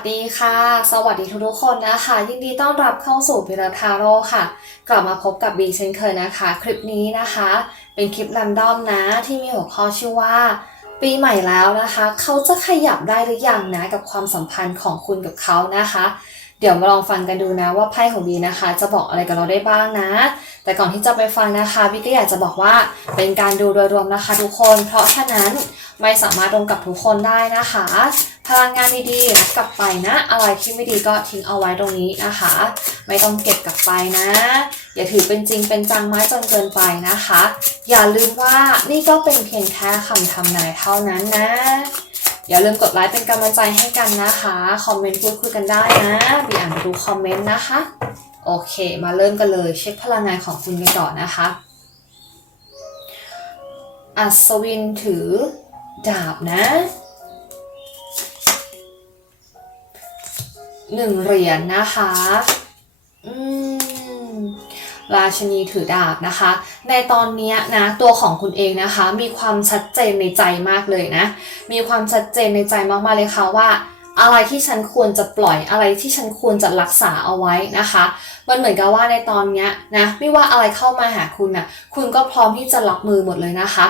สวัสดีค่ะ สวัสดีทุกๆคนนะคะ ยินดีต้อนรับเข้าสู่พิราทาโร่ค่ะ กลับมาพบกับบีเช่นเคยนะคะ คลิปนี้นะคะ เป็นคลิปรันดอมนะที่มีหัวข้อชื่อว่า ปีใหม่แล้วนะคะ เขาจะขยับได้หรือยังนะกับความสัมพันธ์ของคุณกับเขานะคะ เดี๋ยวมาลองฟังกันดูนะว่าไพ่ของบีนะคะ จะบอกอะไรกับเราได้บ้างนะ แต่ก่อนที่จะไปฟังนะคะบีก็อยากจะบอกว่าเป็นการดูโดยรวมนะคะทุกคน เพราะฉะนั้นไม่สามารถตรงกับทุกคนได้นะคะ พลังงานดีๆรับกลับไปนะอะไรที่ไม่ดีก็ทิ้งเอาไว้ตรงนี้นะคะ ไม่ต้องเก็บกลับไปนะ อย่าถือเป็นจริงเป็นจังไม้จนเกินไปนะคะ อย่าลืมว่านี่ก็เป็นเพียงแค่คำทำนายเท่านั้นนะ อย่าลืมกดไลค์เป็นกำลังใจให้กันนะคะ คอมเมนต์พูดคุยกันได้นะบีอ่านดูคอมเมนต์นะคะ โอเค มาเริ่มกันเลย เช็คพลังงานของคุณกันก่อนนะคะ อัศวินถือดาบนะหนึ่งเหรียญนะคะ อืม ราชนีถือดาบนะคะ ในตอนนี้นะตัวของคุณเองนะคะ มีความชัดเจนในใจมากเลยนะ มีความชัดเจนในใจมากๆเลยค่ะว่าอะไรที่ฉันควรจะปล่อยอะไรที่ฉันควรจะรักษาเอาไว้นะคะ มันเหมือนกับว่าในตอนนี้นะไม่ว่าอะไรเข้ามาหาคุณน่ะคุณก็พร้อมที่จะรับมือหมดเลยนะคะ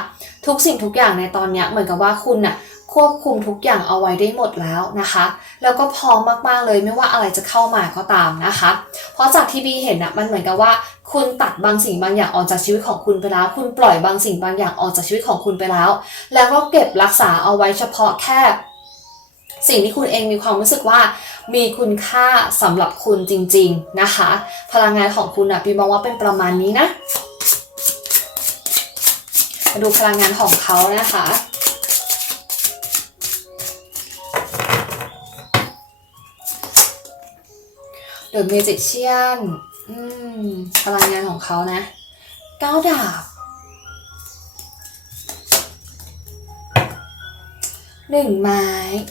ทุกสิ่งทุกอย่างในตอนนี้เหมือนกับว่าคุณน่ะ ควบคุมทุกอย่างเอาไว้ได้หมดแล้วนะคะ แล้วก็พร้อมมากๆเลยไม่ว่าอะไรจะเข้ามาก็ตามนะคะ เพราะจากที่บีเห็นน่ะมันเหมือนกับว่า คุณตัดบางสิ่งบางอย่างออกจากชีวิตของคุณไปแล้ว คุณปล่อยบางสิ่งบางอย่างออกจากชีวิตของคุณไปแล้ว แล้วก็เก็บรักษาเอาไว้เฉพาะแค่สิ่งที่คุณเองมีความรู้สึกว่ามีคุณค่าสำหรับคุณจริง ๆนะคะ พลังงานของคุณนะปีมองว่าเป็นประมาณนี้นะมาดูพลังงานของเขานะคะ เดอะเมจิชเชียนพลังงานของเขานะเก้าดาบหนึ่งไม้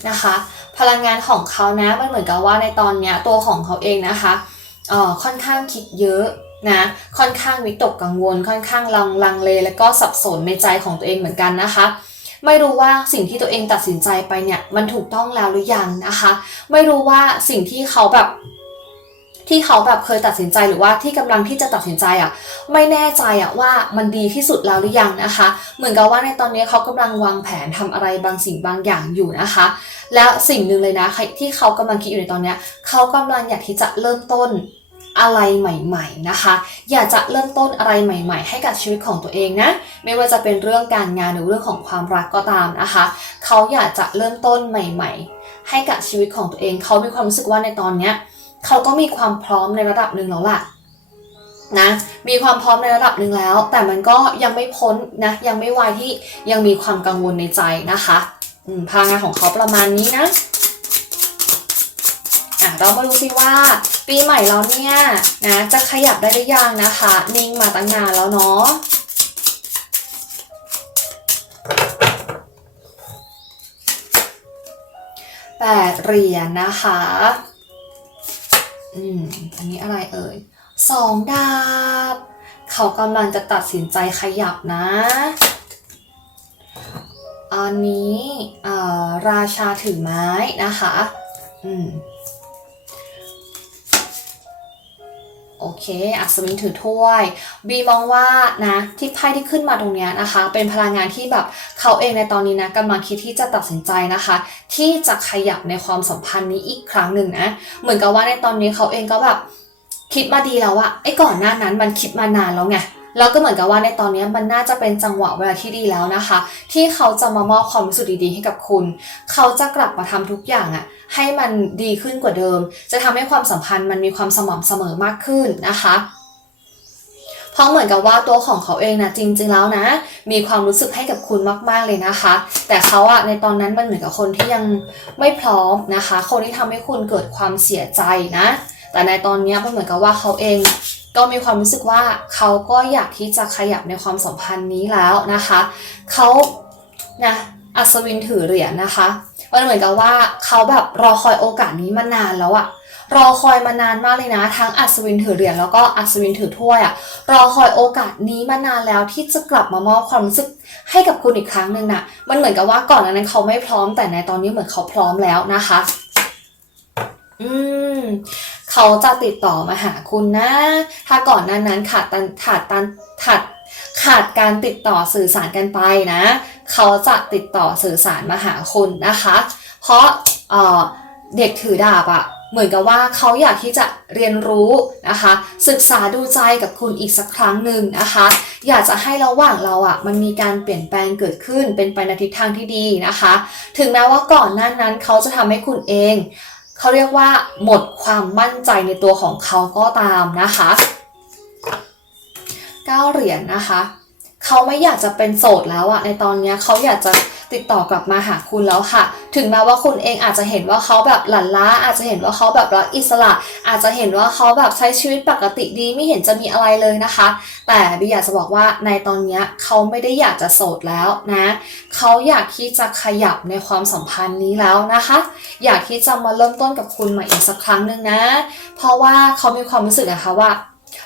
นะคะ พลังงานของเขานะมันเหมือนกับว่าในตอนเนี้ยตัวของเขาเองนะคะเอ่อค่อนข้างคิดเยอะนะค่อนข้างวิตกกังวล ค่อนข้างลังลังเลแล้วก็สับสนในใจของตัวเองเหมือนกันนะคะ ไม่รู้ว่าสิ่งที่ตัวเองตัดสินใจไปเนี่ยมันถูกต้องแล้วหรือยังนะคะ ไม่รู้ว่าสิ่งที่เขาแบบ ที่เขาแบบเคยตัดสินใจหรือว่าที่กำลังที่จะตัดสินใจอะไม่แน่ใจอะว่ามันดีที่สุดแล้วหรือยังนะคะ เหมือนกับว่าในตอนนี้เขากำลังวางแผนทำอะไรบางสิ่งบางอย่างอยู่นะคะ แล้วสิ่งหนึ่งเลยนะที่เขากำลังคิดอยู่ในตอนนี้เขากำลังอยากที่จะเริ่มต้นอะไรใหม่ๆนะคะ อยากจะเริ่มต้นอะไรใหม่ ๆ ให้กับชีวิตของตัวเองนะ ไม่ว่าจะเป็นเรื่องการงานหรือเรื่องของความรักก็ตามนะคะ เขาอยากจะเริ่มต้นใหม่ ๆ ให้กับชีวิตของตัวเอง เขามีความรู้สึกว่าในตอนเนี้ย เขาก็มีความพร้อมในระดับหนึ่งแล้วล่ะนะมีความพร้อมในระดับหนึ่งแล้ว แต่มันก็ยังไม่พ้นนะยังไม่วายที่ยังมีความกังวลในใจนะคะอืมพลังงานของเขาประมาณนี้นะอะเรามาดูซิว่าปีใหม่เราเนี่ยนะจะขยับได้หรือยังนะคะ นิ่งมาตั้งนานแล้วเนาะแปดเหรียญนะคะ อืมอันนี้อะไรเอ่ยสองดาบ เขากำลังจะตัดสินใจขยับนะ อันนี้ราชาถือไม้นะคะ อืม โอเค อัศวินถือถ้วย บีมองว่านะที่ไพ่ที่ขึ้นมาตรงนี้นะคะ เป็นพลังงานที่แบบเขาเองในตอนนี้นะกำลังคิดที่จะตัดสินใจนะคะ ที่จะขยับในความสัมพันธ์นี้อีกครั้งหนึ่งนะ เหมือนกับว่าในตอนนี้เขาเองก็แบบคิดมาดีแล้วอะไอ้ก่อนหน้านั้นมันคิดมานานแล้วไง แล้วก็เหมือนกับว่าในตอนนี้มันน่าจะเป็นจังหวะเวลาที่ดีแล้วนะคะ ที่เขาจะมามอบความรู้สึกดีๆ ให้กับคุณ เขาจะกลับมาทำทุกอย่างอะให้มันดีขึ้นกว่าเดิม จะทำให้ความสัมพันธ์มันมีความสม่ำเสมอมากขึ้นนะคะเพราะเหมือนกับว่าตัวของเขาเองนะจริง ๆ แล้วนะ มีความรู้สึกให้กับคุณมากๆเลยนะคะ แต่เขาอะในตอนนั้นมันเหมือนกับคนที่ยังไม่พร้อมนะคะ คนที่ทำให้คุณเกิดความเสียใจนะ แต่ในตอนนี้มันเหมือนกับว่าเขาเอง ก็มีความรู้สึกว่าเขาก็อยากที่จะขยับในความสัมพันธ์นี้แล้วนะคะเขานะอัศวินถือเหรียญนะคะมันเหมือนกับว่าเขาแบบรอคอยโอกาสนี้มานานแล้วอะรอคอยมานานมากเลยนะ ทั้งอัศวินถือเหรียญแล้วก็อัศวินถือถ้วยอะรอคอยโอกาสนี้มานานแล้วที่จะกลับมามอบความรู้สึกให้กับคุณอีกครั้งหนึ่งน่ะมันเหมือนกับว่าก่อนหน้านั้นเขาไม่พร้อมแต่ในตอนนี้เหมือนเขาพร้อมแล้วนะคะ อืมเขาจะติดต่อมาหาคุณนะ ถ้าก่อนหน้านั้นขาดตันขาดตันขาดขาดการติดต่อสื่อสารกันไปนะ เขาจะติดต่อสื่อสารมาหาคุณนะคะ เพราะเเด็กถือดาบอะเหมือนกับว่าเขาอยากที่จะเรียนรู้นะคะ ศึกษาดูใจกับคุณอีกสักครั้งหนึ่งนะคะ อยากจะให้ระหว่างเราอะมันมีการเปลี่ยนแปลงเกิดขึ้นเป็นไปในทิศทางที่ดีนะคะ ถึงแม้ว่าก่อนหน้านั้นเขาจะทำให้คุณเอง เขาเรียกว่าหมดความมั่นใจในตัวของเขาก็ตามนะคะเก้าเหรียญนะคะ เขาไม่อยากจะเป็นโสดแล้วอะในตอนนี้เขาอยากจะ ติดต่อกลับมาหาคุณแล้วค่ะ ถึงแม้ว่าคุณเองอาจจะเห็นว่าเขาแบบหลั่นล้า อาจจะเห็นว่าเขาแบบรักอิสระ อาจจะเห็นว่าเขาแบบใช้ชีวิตปกติดีไม่เห็นจะมีอะไรเลยนะคะ แต่บีอยากจะบอกว่าในตอนนี้เขาไม่ได้อยากจะโสดแล้วนะเขาอยากที่จะขยับในความสัมพันธ์นี้แล้วนะคะ อยากที่จะมาเริ่มต้นกับคุณใหม่อีกสักครั้งหนึ่งนะ เพราะว่าเขามีความรู้สึกนะคะว่า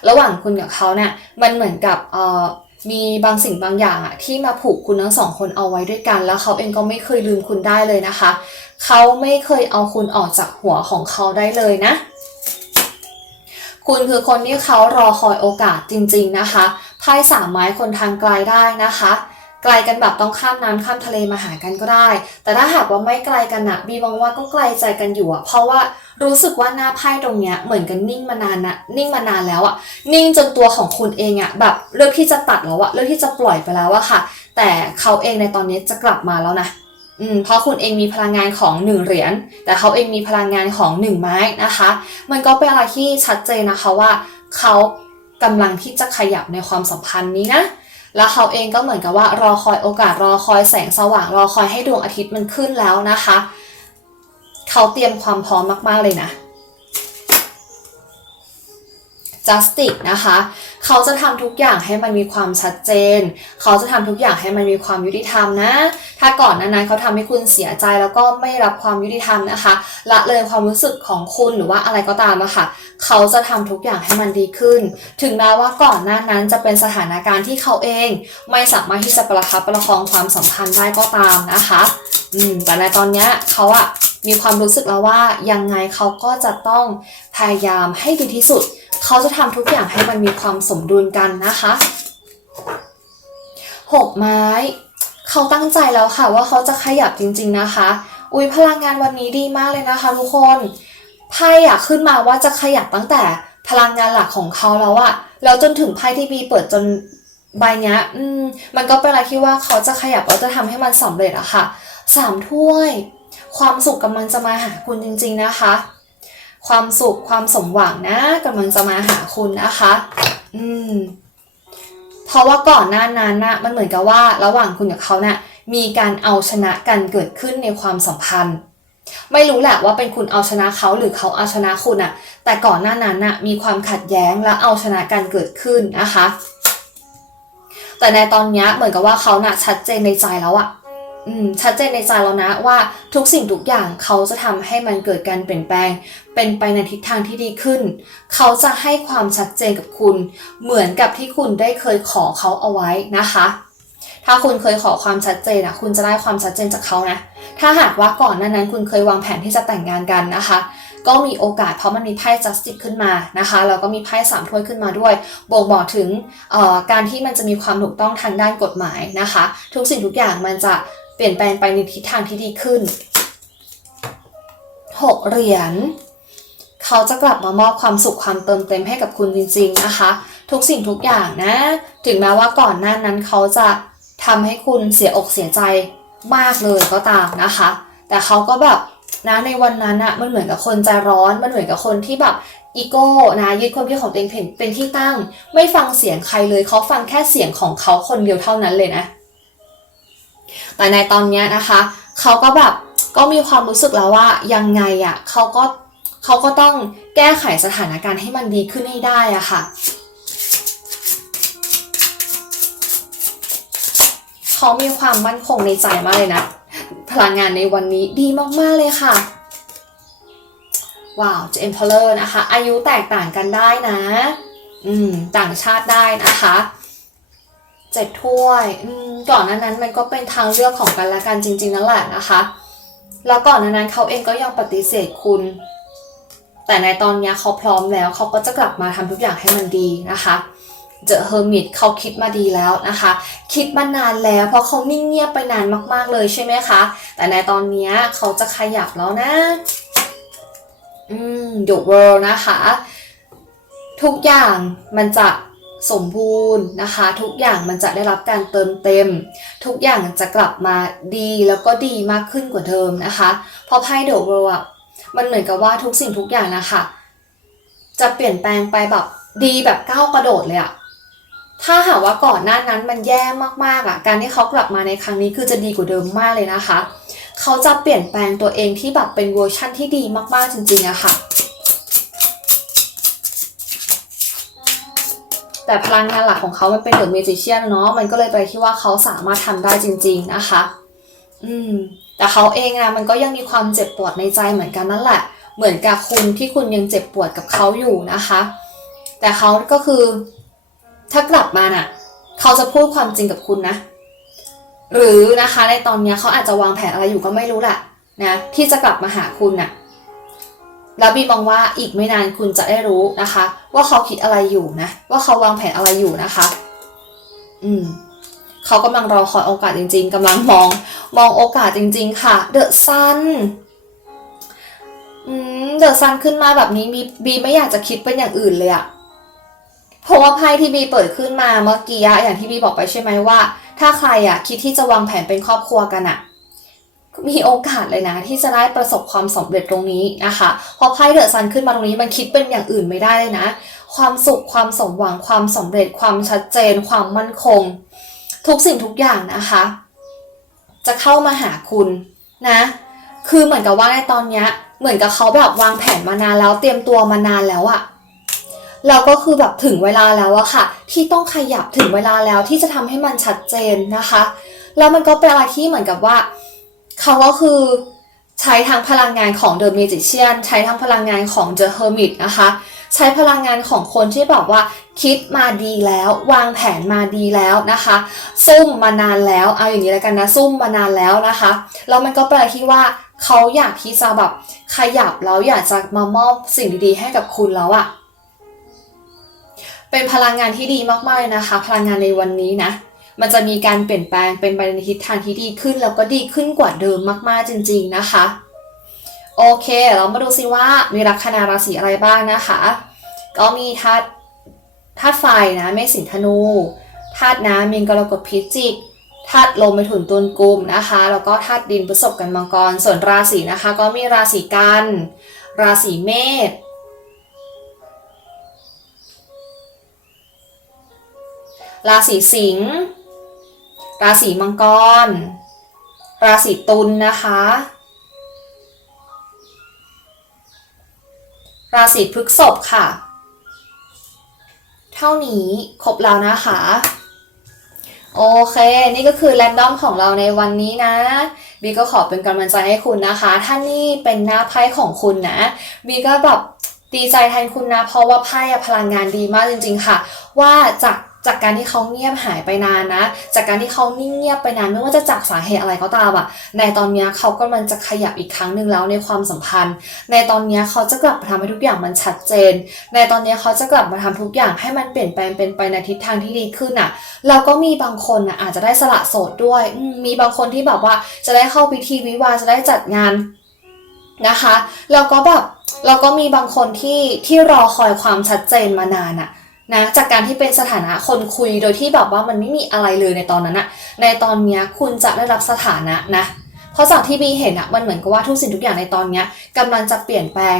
ระหว่างคุณกับเขาเนี่ยมันเหมือนกับเอ่อ มีบางสิ่งบางอย่างอะที่มาผูกคุณทั้งสองคนเอาไว้ด้วยกัน แล้วเขาเองก็ไม่เคยลืมคุณได้เลยนะคะ เขาไม่เคยเอาคุณออกจากหัวของเขาได้เลยนะ คุณคือคนที่เขารอคอยโอกาสจริง ๆนะคะไพ่สามไม้คนทางไกลได้นะคะ ไกลกันแบบต้องข้ามน้ำข้ามทะเลมาหากันก็ได้ แต่ถ้าหากว่าไม่ไกลกันนะบีมองว่าก็ไกลใจกันอยู่อะเพราะว่ารู้สึกว่าหน้าไพ่ตรงเนี้ยเหมือนกันนิ่งมานานนะนิ่งมานานแล้วอะนิ่งจนตัวของคุณเองอะแบบเลือกที่จะตัดแล้วอะเลือกที่จะปล่อยไปแล้วอะค่ะ แต่เขาเองในตอนนี้จะกลับมาแล้วนะอืมเพราะคุณเองมีพลังงานของหนึ่งเหรียญแต่เขาเองมีพลังงานของหนึ่งไม้นะคะ มันก็เป็นอะไรที่ชัดเจนนะคะว่าเขากำลังที่จะขยับในความสัมพันธ์นี้นะ แล้วเขาเองก็เหมือนกับว่ารอคอยโอกาสรอคอยแสงสว่าง รอคอยให้ดวงอาทิตย์มันขึ้นแล้วนะคะ เขาเตรียมความพร้อมมากๆเลยนะจัสติกนะคะ เขาจะทำทุกอย่างให้มันมีความชัดเจน เขาจะทำทุกอย่างให้มันมีความยุติธรรมนะ ถ้าก่อนนั้นเขาทำให้คุณเสียใจแล้วก็ไม่รับความยุติธรรมนะคะ ละเลยความรู้สึกของคุณหรือว่าอะไรก็ตามอะค่ะ เขาจะทำทุกอย่างให้มันดีขึ้น ถึงแม้ว่าก่อนหน้านั้นจะเป็นสถานการณ์ที่เขาเอง ไม่สามารถที่จะประคับประคองความสัมพันธ์ได้ก็ตามนะคะ อืม แต่ในตอนเนี้ยเขาอะมีความรู้สึกแล้วว่ายังไงเขาก็จะต้องพยายามให้ดีที่สุด เขาจะทำทุกอย่างให้มันมีความสมดุลกันนะคะหกไม้ เขาตั้งใจแล้วค่ะว่าเขาจะขยับจริง ๆนะคะ อุ้ยพลังงานวันนี้ดีมากเลยนะคะทุกคนไพ่อะขึ้นมาว่าจะขยับตั้งแต่พลังงานหลักของเขาแล้วอะแล้วจนถึงไพ่ที่บีเปิดจนใบเนี้ยอืมมันก็เป็นอะไรที่ว่าเขาจะขยับแล้วจะทำให้มันสำเร็จอะค่ะสามถ้วย ความสุขกำลังจะมาหาคุณจริง ๆนะคะ ความสุขความสมหวังนะกำลังจะมาหาคุณนะคะ อืม เพราะว่าก่อนหน้านั้นนะมันเหมือนกับว่าระหว่างคุณกับเขานะ่ะมีการเอาชนะกันเกิดขึ้นในความสัมพันธ์ ไม่รู้แหละว่าเป็นคุณเอาชนะเขาหรือเขาเอาชนะคุณอะแต่ก่อนหน้านั้นน่ะมีความขัดแย้งและเอาชนะกันเกิดขึ้นนะคะ แต่ในตอนนี้เหมือนกับว่าเขาน่ะชัดเจนในใจแล้วอะ ชัดเจนในใจแล้วนะว่าทุกสิ่งทุกอย่างเขาจะทำให้มันเกิดการเปลี่ยนแปลง เป็นไปในทิศทางที่ดีขึ้น เขาจะให้ความชัดเจนกับคุณ เหมือนกับที่คุณได้เคยขอเขาเอาไว้นะคะ ถ้าคุณเคยขอความชัดเจนอะคุณจะได้ความชัดเจนจากเขานะ ถ้าหากว่าก่อนหน้านั้นคุณเคยวางแผนที่จะแต่งงานกันนะคะก็มีโอกาสเพราะมันมีไพ่ justice ขึ้นมานะคะแล้วก็มีไพ่สามถ้วยขึ้นมาด้วย บ่งบอกถึงการที่มันจะมีความถูกต้องทางด้านกฎหมายนะคะ ทุกสิ่งทุกอย่างมันจะ ลี่ยนแปลงไปในทิศทางที่ดีขึ้นหกเหรียญเขาจะกลับมามอบความสุขความเติมเต็มให้กับคุณจริงๆนะคะ ทุกสิ่งทุกอย่างนะ ถึงแม้ว่าก่อนหน้านั้นเขาจะทำให้คุณเสียอกเสียใจมากเลยก็ตามนะคะ แต่เขาก็แบบนะในวันนั้นอะมันเหมือนกับคนใจร้อน มันเหมือนกับคนที่แบบอีโก้นะยึดความคิดของตัวเองเป็นเป็นที่ตั้ง ไม่ฟังเสียงใครเลยเขาฟังแค่เสียงของเขาคนเดียวเท่านั้นเลยนะ แต่ในตอนนี้นะคะเขาก็แบบก็มีความรู้สึกแล้วว่ายังไงอะ่ะเขาก็เขาก็ต้องแก้ไขสถานการณ์ให้มันดีขึ้นให้ได้อะค่ะเขามีความมั่นคงในใจมากเลยนะ พลังงานในวันนี้ดีมากๆเลยค่ะว้าวเจมเพลเลอร์นะคะ อายุแตกต่างกันได้นะ อืม ต่างชาติได้นะคะ เจ็ดถ้วยอืมก่อนหน้านั้นมันก็เป็นทางเลือกของกันและกันจริงๆนั่นแหละนะคะ แล้วก่อนหน้านั้นเขาเองก็ยังปฏิเสธคุณ แต่ในตอนนี้เขาพร้อมแล้วเขาก็จะกลับมาทำทุกอย่างให้มันดีนะคะเจอเฮอร์มิตเขาคิดมาดีแล้วนะคะ คิดมานานแล้ว เพราะเขานิ่งเงียบไปนานมากๆเลยใช่ไหมคะ แต่ในตอนนี้เขาจะขยับแล้วนะอืม The World นะคะ ทุกอย่างมันจะ สมบูรณ์นะคะ ทุกอย่างมันจะได้รับการเติมเต็ม ทุกอย่างจะกลับมาดีแล้วก็ดีมากขึ้นกว่าเดิมนะคะเพราะไพ่ The World อะมันเหมือนกับว่าทุกสิ่งทุกอย่างนะคะจะเปลี่ยนแปลงไปแบบดีแบบก้าวกระโดดเลยอะถ้าหากว่าก่อนหน้านั้นมันแย่มากๆอะการที่เขากลับมาในครั้งนี้คือจะดีกว่าเดิมมากเลยนะคะ เขาจะเปลี่ยนแปลงตัวเองที่แบบเป็นเวอร์ชั่นที่ดีมากๆจริงๆอะค่ะ แต่พลังงานหลักของเขามันเป็นเดอะเมจิเชียนเนาะมันก็เลยไปที่ว่าเขาสามารถทำได้จริง ๆนะคะ อืม แต่เขาเองอะมันก็ยังมีความเจ็บปวดในใจเหมือนกันนั่นแหละ เหมือนกับคุณที่คุณยังเจ็บปวดกับเขาอยู่นะคะ แต่เขาก็คือ ถ้ากลับมาน่ะ เขาจะพูดความจริงกับคุณนะ หรือนะคะ ในตอนนี้เขาอาจจะวางแผนอะไรอยู่ก็ไม่รู้แหละนะที่จะกลับมาหาคุณน่ะ แล้วบีมองว่าอีกไม่นานคุณจะได้รู้นะคะ ว่าเขาคิดอะไรอยู่นะ ว่าเขาวางแผนอะไรอยู่นะคะ อืมเขากำลังรอคอยโอกาสจริง ๆกำลังมอง มองโอกาสจริง ๆ ค่ะเดอะซันอืมเดอะซันขึ้นมาแบบนี้บีบีไม่อยากจะคิดเป็นอย่างอื่นเลยอะเพราะว่าไพ่ที่บีเปิดขึ้นมาเมื่อกี้อย่างที่บีบอกไปใช่ไหมว่า ถ้าใครอะคิดที่จะวางแผนเป็นครอบครัวกันอะ มีโอกาสเลยนะ ที่จะได้ประสบความสำเร็จตรงนี้นะคะ พอไพ่เดอะซันขึ้นมาตรงนี้มันคิดเป็นอย่างอื่นไม่ได้เลยนะ ความสุขความสมหวังความสำเร็จ ความชัดเจน ความมั่นคง ทุกสิ่งทุกอย่างนะคะ จะเข้ามาหาคุณนะ คือเหมือนกับว่าในตอนเนี้ยเหมือนกับเขาแบบวางแผนมานานแล้วเตรียมตัวมานานแล้วอะแล้วก็คือแบบถึงเวลาแล้วอะค่ะ ที่ต้องขยับถึงเวลาแล้วที่จะทำให้มันชัดเจนนะคะ แล้วมันก็เป็นอะไรที่เหมือนกับว่า เขาก็คือใช้ทั้งพลังงานของ The Magician ใช้ทั้งพลังงานของ The Hermit นะคะ ใช้พลังงานของคนที่แบบว่า คิดมาดีแล้ววางแผนมาดีแล้วนะคะ ซุ่มมานานแล้วเอาอย่างนี้แล้วกันนะซุ่มมานานแล้วนะคะแล้วมันก็แปลที่ว่าเขาอยากที่จะแบบขยับแล้วอยากจะมามอบสิ่งดีๆให้กับคุณแล้วอะเป็นพลังงานที่ดีมากๆเลยนะคะ พลังงานในวันนี้นะ มันจะมีการเปลี่ยนแปลงเป็นไปในทิศทางที่ดีขึ้น แล้วก็ดีขึ้นกว่าเดิมมากๆจริง ๆนะคะ โอเค เรามาดูซิว่ามีลัคนาราศีอะไรบ้างนะคะ ก็มีธาตุธาตุไฟนะเมษสิงธนูธาตุน้ำมีนกรกฎพิจิกธาตุลมไปถุนตุลกุมนะคะ แล้วก็ธาตุดินพฤษภกันมังกร ส่วนราศีนะคะ ก็มีราศีกัน ราศีเมษราศีสิงห์ ราศีมังกร ราศีตุลนะคะ ราศีพฤกษภค่ะ เท่านี้ครบแล้วนะคะ โอเค นี่ก็คือแรนดอมของเราในวันนี้นะบีก็ขอเป็นกำลังใจให้คุณนะคะ ถ้านี่เป็นหน้าไพ่ของคุณนะบีก็แบบดีใจแทนคุณนะ เพราะว่าไพ่พลังงานดีมากจริง ๆ ค่ะ ว่าจาก จากการที่เขาเงียบหายไปนานนะ จากการที่เขานิ่งเงียบไปนานไม่ว่าจะจากสาเหตุอะไรก็ตามอะในตอนนี้เขากำลังจะขยับอีกครั้งหนึ่งแล้วในความสัมพันธ์ ในตอนนี้เขาจะกลับมาทำให้ทุกอย่างมันชัดเจน ในตอนนี้เขาจะกลับมาทำทุกอย่างให้มันเปลี่ยนแปลงเป็นไปในทิศทางที่ดีขึ้นอะแล้วก็มีบางคนอะอาจจะได้สละโสดด้วย มีบางคนที่แบบว่าจะได้เข้าพิธีวิวาจะได้จัดงานนะคะ แล้วก็แบบแล้วก็มีบางคนที่ที่รอคอยความชัดเจนมานานอะ นะจากการที่เป็นสถานะคนคุยโดยที่แบบว่ามันไม่มีอะไรเลยในตอนนั้นอะในตอนเนี้ยคุณจะได้รับสถานะนะ เพราะจากที่บีเห็นอะมันเหมือนกับว่าทุกสิ่งทุกอย่างในตอนเนี้ยกำลังจะเปลี่ยนแปลง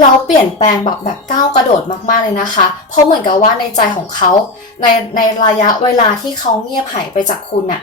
เราเปลี่ยนแปลงแบบแบบก้าวกระโดดมากๆเลยนะคะ เพราะเหมือนกับว่าในใจของเขาในในระยะเวลาที่เขาเงียบหายไปจากคุณอะ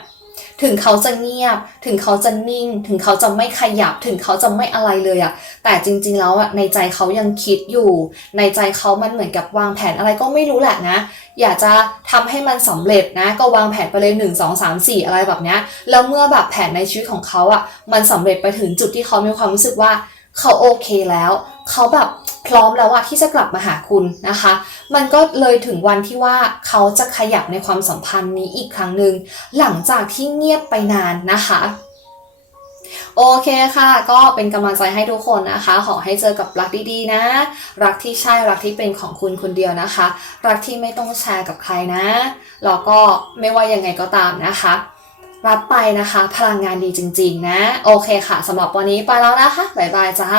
ถึงเขาจะเงียบ ถึงเขาจะนิ่ง ถึงเขาจะไม่ขยับ ถึงเขาจะไม่อะไรเลยอะแต่จริงๆแล้วอะในใจเขายังคิดอยู่ ในใจเขามันเหมือนกับวางแผนอะไรก็ไม่รู้แหละนะ อยากจะทำให้มันสำเร็จนะ ก็วางแผนไปเลย 1 2 3 4 อะไรแบบเนี้ยแล้วเมื่อแบบแผนในชีวิตของเขาอะมันสำเร็จไปถึงจุดที่เขามีความรู้สึกว่าเขาโอเคแล้ว เขาแบบพร้อมแล้วอะที่จะกลับมาหาคุณนะคะ มันก็เลยถึงวันที่ว่าเขาจะขยับในความสัมพันธ์นี้อีกครั้งหนึ่งหลังจากที่เงียบไปนานนะคะโอเคค่ะ ก็เป็นกำลังใจให้ทุกคนนะคะ ขอให้เจอกับรักดีๆนะ รักที่ใช่รักที่เป็นของคุณคนเดียวนะคะ รักที่ไม่ต้องแชร์กับใครนะแล้วก็ไม่ว่ายังไงก็ตามนะคะ รับไปนะคะ พลังงานดีจริง ๆ นะ โอเคค่ะสำหรับวันนี้ไปแล้วนะคะบ๊ายบายจ้า